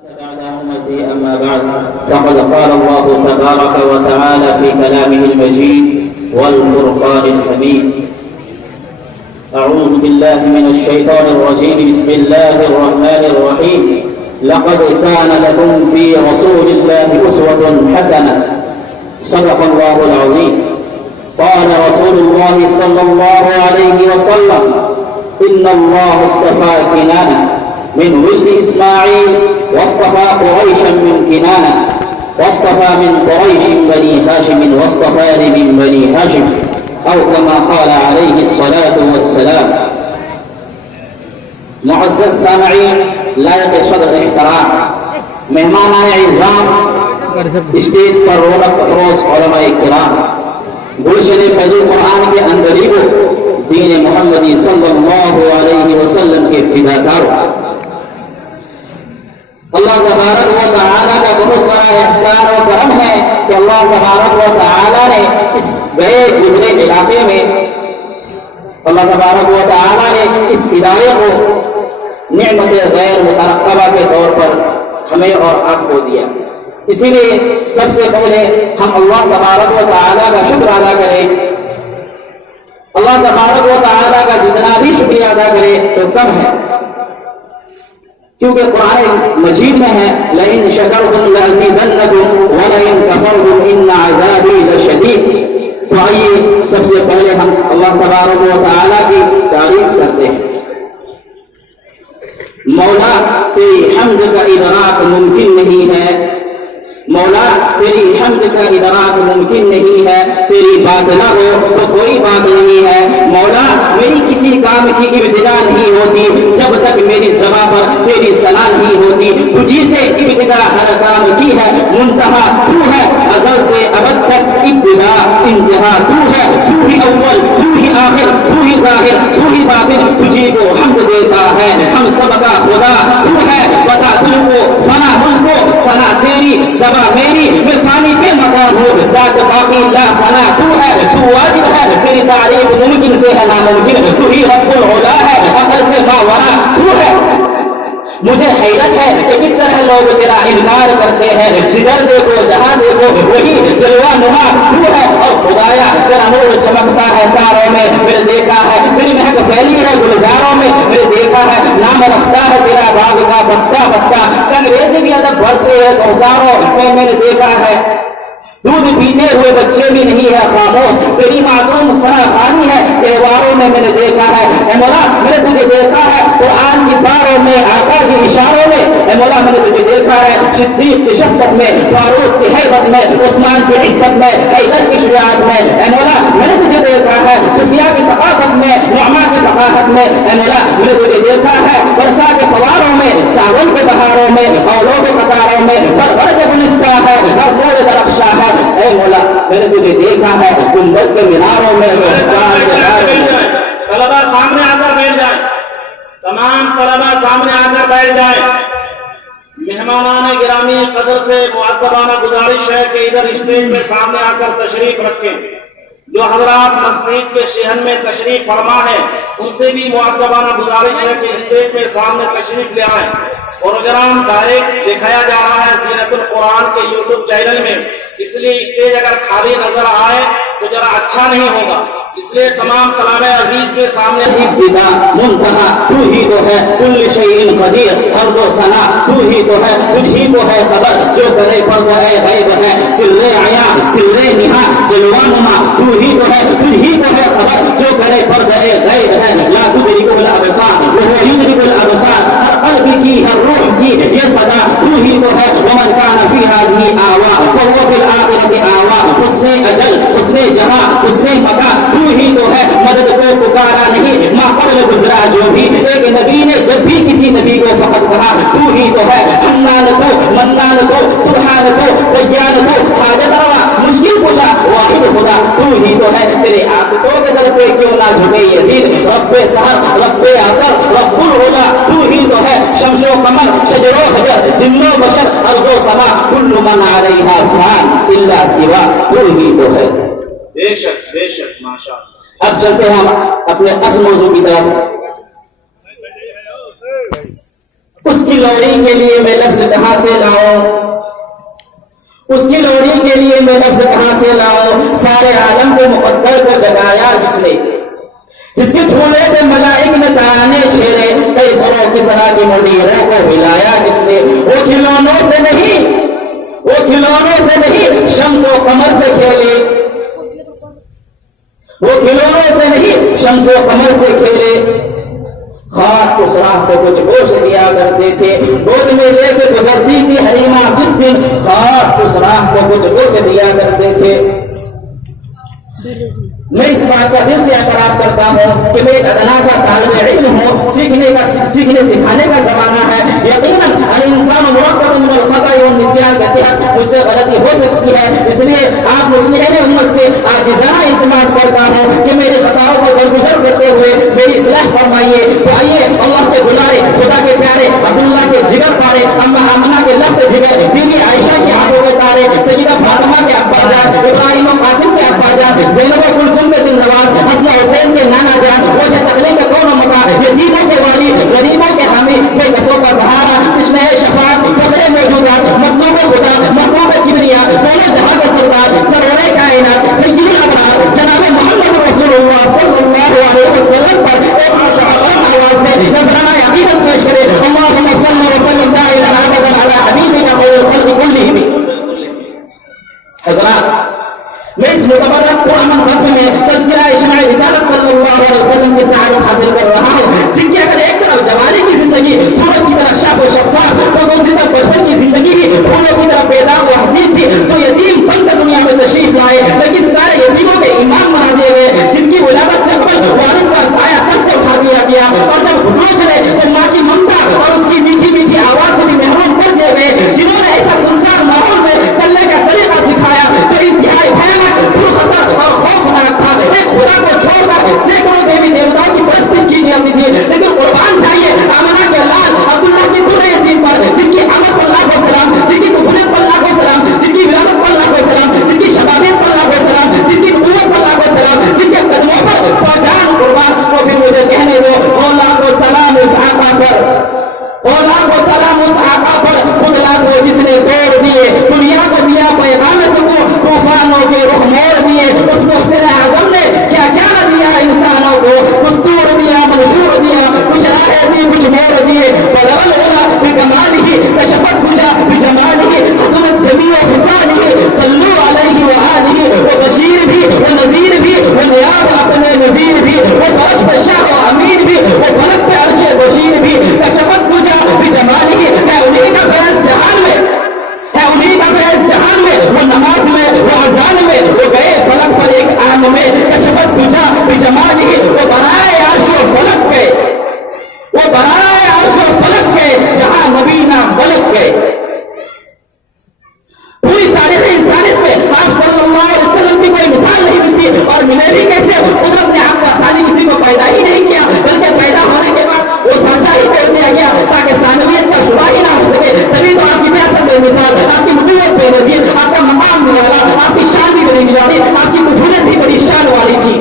أما بعد فقد قال الله تبارك وتعالى في كلامه المجيد والفرقان الحميد أعوذ بالله من الشيطان الرجيم بسم الله الرحمن الرحيم لقد كان لكم في رسول الله أسوة حسنة صدق الله العظيم قال رسول الله صلى الله عليه وسلم إن الله اصطفى كنانة من ولد إسماعيل واصطفى قريشا من كنانة واصطفى من قريش بني هاشم واصطفاني من بني هاشم أو كما قال عليه الصلاة والسلام. معزز سامعین لائق صدر احترام مہمانان اعزام اسٹیج پر رونق افروز علماء کرام گلشن فیض القرآن کے اندریبوں دین محمدی صلی اللہ علیہ وسلم کے فداکاروں اللہ تبارک و تعالیٰ کا بہت بڑا احسان و کرم ہے کہ اللہ تبارک و تعالیٰ نے اس گئے گزرے علاقے میں اللہ تبارک و تعالیٰ نے اس ادارے کو نعمت غیر مترقبہ کے طور پر ہمیں اور آپ کو دیا. اسی لیے سب سے پہلے ہم اللہ تبارک و تعالیٰ کا شکر ادا کریں. اللہ تبارک و تعالیٰ کا جتنا بھی شکریہ ادا کرے تو کم ہے, کیونکہ قرآن مجید میں ہے لئن شکرتم لأزیدنکم ولئن کفرتم ان عذابی لشدید. تو آئیے سب سے پہلے ہم اللہ تبارک و تعالیٰ کی تعریف کرتے ہیں. مولا تیری حمد کا ادراک ممکن نہیں ہے, مولا تیری حمد کا ادراک ممکن نہیں ہے, تیری بات نہ ہو تو کوئی بات نہیں ہے. مولا میری کسی کام کی ابتدا نہیں ہوتی جب تک میری زبان پر تیری ثنا نہیں ہوتی. تجھی سے ابتدا ہر کام کی ہے, منتہا تو ہے, ازل سے ابد تک ابتدا انتہا تو ہے. تو ہی اول, تو ہی آخر, تو ہی ظاہر, تو ہی باطن, تجھی کو حمد دیتا ہے ہم سب کا خدا. تو ہے بتا تجھ کو فنا مجھ کو فنا تیری زبان میری, میں فانی پہ مقام ہوں, ذات باقی لا فنا تو ہے. تو واجب ہے, تیری تعریف ممکن سے ہے ناممکن, تو ہی رب العلا ہے, عقل سے ماورا تو ہے. مجھے حیرت ہے کہ کس طرح لوگ تیرا انکار کرتے ہیں. جدھر دیکھو جہاں دیکھو وہی جلوہ نما تو ہے. اور خدایا تیرا نور چمکتا ہے تاروں میں, میں نے دیکھا ہے تیری مہک پھیلی ہے گلزاروں میں, میں نے دیکھا ہے نام رکھتا ہے تیرا باغ کا پتا پتا, سنگریز بھی ادب بڑھتے ہیں کوثاروں میں, میں نے دیکھا ہے دودھ پیتے ہوئے بچے بھی نہیں ہے خاموش, تیری معصوم ثنا خوانی ہے تہواروں میں, میں نے دیکھا ہے. اے مولا میں نے تجھے دیکھا ہے قرآن کی باروں میں, آقا کے اشاروں میں. اے مولا میں نے تجھے دیکھا ہے صدیق کی شفقت میں, فاروق کی حیبت میں, عثمان کی عزت میں, حیدر کی شجاعت میں. اے مولا میں نے تجھے دیکھا ہے صفیہ کی ثقافت میں, نعمان کی ثقافت میں. اے مولا میں نے تجھے دیکھا ہے برسا کے فواروں میں, ساون کے بہاروں میں, اولوں کے قطاروں میں, پرور کے گلستہ ہے, ہر موڑ درخشاں ہے. اے مولا میں نے تجھے دیکھا ہے گنبد کے میناروں میں. طلبہ سامنے آ کر بیٹھ جائیں, تمام طلبہ سامنے آ کر بیٹھ جائیں. مہمانان گرامی قدر سے معدبانہ گزارش ہے کہ ادھر اسٹیج میں سامنے آ کر تشریف رکھیں. جو حضرات مسجد کے شہن میں تشریف فرما ہے ان سے بھی معدبانہ گزارش ہے کہ اسٹیج میں سامنے تشریف لے آئیں. پروگرام ڈائریکٹ دکھایا جا رہا ہے زینت القرآن کے یوٹیوب چینل میں, اس لیے اسٹیج اگر خالی نظر آئے تو ذرا اچھا نہیں ہوگا. اس لیے تمام طلبہ عزیز کے سامنے ابتدا منتہا تو ہی تو ہے, کل شیء قدیر, ہر دو ثنا تو ہی تو ہے, تجھ ہی کو ہے خبر جو کرے پردہ اے غیب ہے. سر عیاں سر نہا جلوہ نما تو ہی تو ہے, تجھ ہی کو ہے خبر جو کرے پردہ اے غیب ہے. لا تدرکہ الابصار وہو یدرک الابصار, ہر قلب کی ہر روح کی یہ صدا تو ہی تو ہے. ومن کان فی ہذہ آوا فہو فی الآخرۃ آوا. اس نے اجل, اس نے جہاں, اس نے مکان تو ہی تو ہے. مدد کو پکارا نہیں ما قبل گزرا جو بھی, ایک نبی نے جب بھی کسی نبی کو فقط کہا تو ہی تو ہے. حنان تو, منان تو, سبحان تو, دیان تو, حاجت روا, مشکل کشا, واحد خدا تو ہی تو ہے. تیرے آستوں کے در پہ کیوں نہ جھکے یزید, رب سحر, رب عصر, رب العلا تو ہی تو ہے. شمس و قمر, شجر و حجر, جن و بشر, ارض و سما, کل من علیہا فان الا سوا تو ہی تو ہے. بے شک بے شک ماشاء اللہ. اب چلتے ہیں ہم اپنے اصل موضوع کی طرف. اس کی لوری کے لیے میں لفظ کہاں سے لاؤں، اس کی لوری کے لیے میں لفظ کہاں سے لاؤں؟ سارے عالم کو مقدر کو جگایا جس نے، جس کے جھولے پہ ملائک نے ترانے چھیڑے، کئی سروں کی سرا کی منیروں کو ہلایا جس نے، وہ کھلونوں سے نہیں، وہ کھلونوں سے نہیں شمس و قمر سے کھیلے، وہ کھلونوں سے نہیں شمس و قمر سے کھیلے، خاک اس راہ کو کچھ گوشت دیا کرتے تھے، گود میں لے کے گزرتی تھی حلیمہ کس دن، خاک اس راہ کو کچھ گوشت دیا کرتے تھے۔ میں اس بات کا دل سے اعتراف کرتا ہوں کہ میں ایک ادنا سا طالب علم ہوں، سیکھنے سکھانے کا زمانہ ہے، یقیناً الانسان مرکب من الخطأ والنسیان کا تحت مجھ سے غلطی ہو سکتی ہے، اس لیے آپ مسلمین امت سے عاجزانہ التماس کرتا ہوں کہ میری خطاؤں کو درگزر کرتے ہوئے میری اصلاح فرمائیے۔ تو آئیے اللہ کے بلارے، خدا کے پیارے، عبداللہ کے جگر پارے، اما آمنہ کے لخت جگر، بیوی عائشہ کی آنکھوں کے تارے، سیدہ فاطمہ کے ابا جان، ابراہیم و قاسم کے ابا جان، زینب و کلثوم کے دل نواز، حسن حسین کے نانا جان، وجہ تخلیق کا کون مکا، یتیموں کے والی، غریبوں کے حامی، بے کسوں کا سہارا، تشنہ شفاعت، فخر موجودات، مطلوب خدا، محبوب کبریا، دونوں جہاں کے سردار، سرور کائنات، سید الابرار، جناب محمد رسول اللہ صلی اللہ علیہ وسلم پر ایک مشعل آواز سے نذرانہ عقیدت پیش کرے، اللہم صلی وسلم زائدا عبدا علی حبیبک خیر الخلق کلہم۔ حضرات، میں اس متبرک پرامن رسم میں تذکرہ اشماع رسالت صلی اللہ علیہ وسلم کی سعادت حاصل کر رہا ہوں، جن کی اگر ایک طرف جوانی کی زندگی سورج کی طرح شاف و شفاف، تو دوسری طرف بچپن کی زندگی بھی پھولوں کی طرح بیدار و حسین تھی، تو یتیم بن کر دنیا میں تشریف لائے، لیکن سارے یتیموں کے امام بنا دیے گئے، جن کی ولادت سے قبل والد کا سایہ سر سے اٹھا دیا گیا، اور جب گھٹنوں چلے تو ماں کی ممتا اور اس کی میٹھی میٹھی آواز سے بھی محروم کر دیے گئے، جنہوں نے ایسا سنسار ماحول میں چلنے کا سلیقہ سکھایا جو انتہائی بھیانک، پرخطر اور خوفناک تھا۔ ایک خدا کو چھوڑ کر سینکڑوں دیوی دیوتاؤں کی پرستش کی جاتی تھی، لیکن قربان چاہیے آمنہ کے لال عبداللہ کی در یتیم پر، جن کی آمد پر لاکھوں سلام، جن کی طفولیت پر لاکھوں سلام، جن کی ولادت پر لاکھوں سلام، جن کی شبابیت پر لاکھوں سلام، جن کی نبوت پر لاکھوں سلام، جن کے قدموں پر سو جان قربان۔ تو پھر مجھے کہنے دو، اور لاکھوں سلام اس آقا پر، اور لاکھوں سلام اس آقا پر، خود لاکھوں جس نے توڑ دیے دنیا کو، دیا پیغام سکون، طوفانوں کے رخ موڑ دیے، اس محسن اعظم نے کیا کیا نہ دیا انسانوں کو، دستور دیا، منشور دیا، کچھ راہ دی، کچھ موڑ دیے، بلغ العلا بکمالہ، کشفت بجا بجمالہ، حسنت جمیع خصالہ، صلو علیہ وآلہ، وہ بشیر بھی، وہ نذیر بھی، وہ نیاب اپنے نذیر بھی، وہ فرش پہ شاہ و امین بھی، وہ فلک پہ عرش بشیر بھی، کشفت بجا بجمالہ، ہے انہی کا فیض جہان میں، ہے انہی کا فیض جہان میں، وہ نماز میں، وہ اذان میں، وہ گئے فلک پر ایک آن میں، کشفت بجا بجمالہ، وہ برائے عرش و فلک پہ، وہ برائے عرش و فلک پہ، جہاں نبی نہ ملک گئے۔ پوری تاریخ انسانیت میں آپ صلی اللہ علیہ وسلم کی کوئی مثال نہیں ملتی، اور ملے بھی کیسے؟ قدرت نے آپ کو آسانی کسی کو پیدا ہی نہیں کیا، بلکہ پیدا ہونے کے بعد وہ سانچہ ہی توڑ دیا گیا تاکہ ثانویت کا شبہ ہی نہ ہو سکے، تبھی تو آپ کی پیاست بے مثال، آپ کی نبوت بے نظیر، آپ کا مقام نرالا، آپ کی شان بھی بڑی نرالی، آپ کی طفولیت بھی بڑی شان والی تھی۔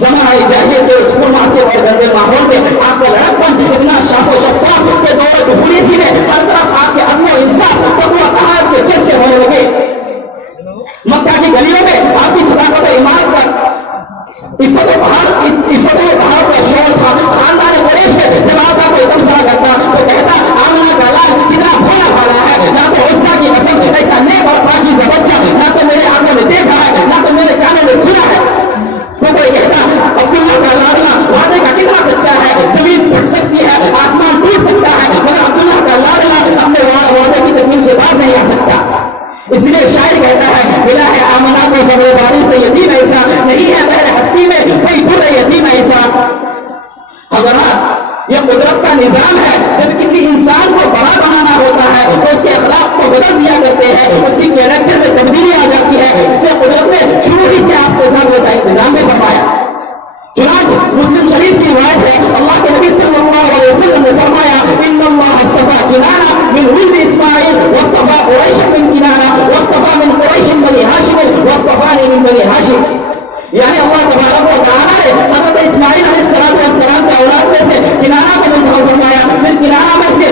زمانہ جاہلیت کے اس پرمعصیت اور گندے ماحول میں آپ کا لڑکپن اتنا شاف و شفاف کہ دور طفولیت ہی میں ہر طرف آپ کے عدل و انصاف، تقویٰ طہارت کے چرچے ہونے لگے۔ مکہ کی گلیوں میں آپ کی صداقت و ایمان پر عفت و بہار کا شور تھا۔ خاندان قریش میں جب آپ کا کوئی تبصرہ کرتا تو کہتا آمنہ کا لال کتنا بھولا بھالا ہے، نہ تو عزہ کی قسم ایسا نیک اور پاکیزہ بچہ نہ تو میرے آنکھوں نے دیکھا ہے، نہ تو میرے کانوں نے سنا ہے۔ تو کوئی کہتا عبداللہ کا لاڈلا وعدے کا کتنا سچا ہے، زمین پھٹ سکتی ہے، آسمان ٹوٹ سکتا ہے، مگر عبداللہ کا لاڈلا اپنے وعدے کی تکمیل سے باز نہیں آ سکتا۔ اس لیے شاعر کہتا ہے ملا ہے آمنہ کو صبر باری سے یتیم ایسا، نہیں ہے بہر ہستی میں کوئی در یتیم ایسا۔ حضرات، یہ قدرت کا نظام ہے، جب کسی انسان کو بڑا بنانا ہوتا ہے تو اس کے اخلاق کو بدل دیا کرتے ہیں، اس کی کیریکٹر میں تبدیلی آ جاتی ہے، اس لیے قدرت نے شروع ہی سے آپ کو ویسا انتظام میں فرمایا۔ چنانچہ مسلم شریف کی روایت ہے، اللہ کے نبی صلی اللہ علیہ وسلم نے فرمایا ان اللہ اصطفى کنانہ من ولد اسماعیل واصطفى قریش من کنانہ واصطفى من قریش بنی ہاشم واصطفانی من بنی ہاشم، یعنی اللہ تبارک و تعالیٰ نے حضرت اسماعیل علیہ السلام کا اولاد میں سے کنانہ کو منتخب فرمایا، پھر کنانہ میں سے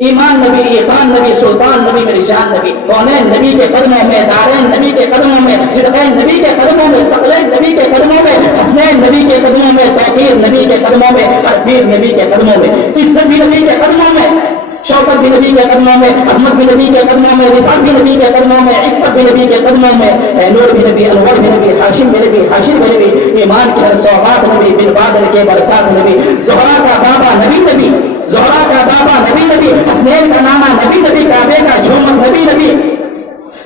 ایمان نبی، ایقان نبی، سلطان نبی، میری جان نبی، کونین نبی کے قدموں میں، دارین نبی کے قدموں میں، صدقین نبی کے قدموں میں، ثقلین نبی کے قدموں میں، حسنین نبی کے قدموں میں، توقیر نبی کے قدموں میں، تربیر نبی کے قدموں میں، عزت بھی نبی کے قدموں میں، شوکت بھی نبی کے قدموں میں، عظمت بھی نبی کے قدموں میں، رفعت بھی نبی کے قدموں میں، عفت بھی نبی کے قدموں میں، نور بھی نبی، انور بھی نبی، ہاشم بھی نبی، حاشر بھی نبی، ایمان کی ہر سوغات نبی، بن بادل کے برسات نبی، زہرا کا بابا نبی نبی، زہرا کا بابا نبی نبی، حسنین کا نانا نبی نبی، کعبے کا جھومر نبی نبی،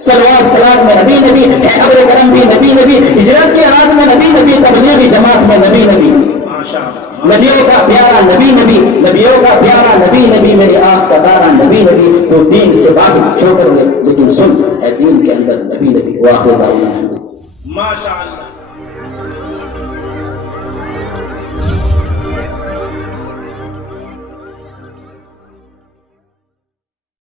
صلوات سلام میں نبی نبی، ابر کرم بھی نبی نبی، ہجرت کے رات میں نبی نبی، تبلیغی جماعت میں نبی نبی، نبیوں کا پیارا نبی نبی، نبیوں کا پیارا نبی نبی، میری آنکھ کا تارا نبی نبی، تو دین سے باہر چھوڑ کر لے لیکن سن اے دین کے اندر نبی نبی، واخر دعوانا ماشاء اللہ۔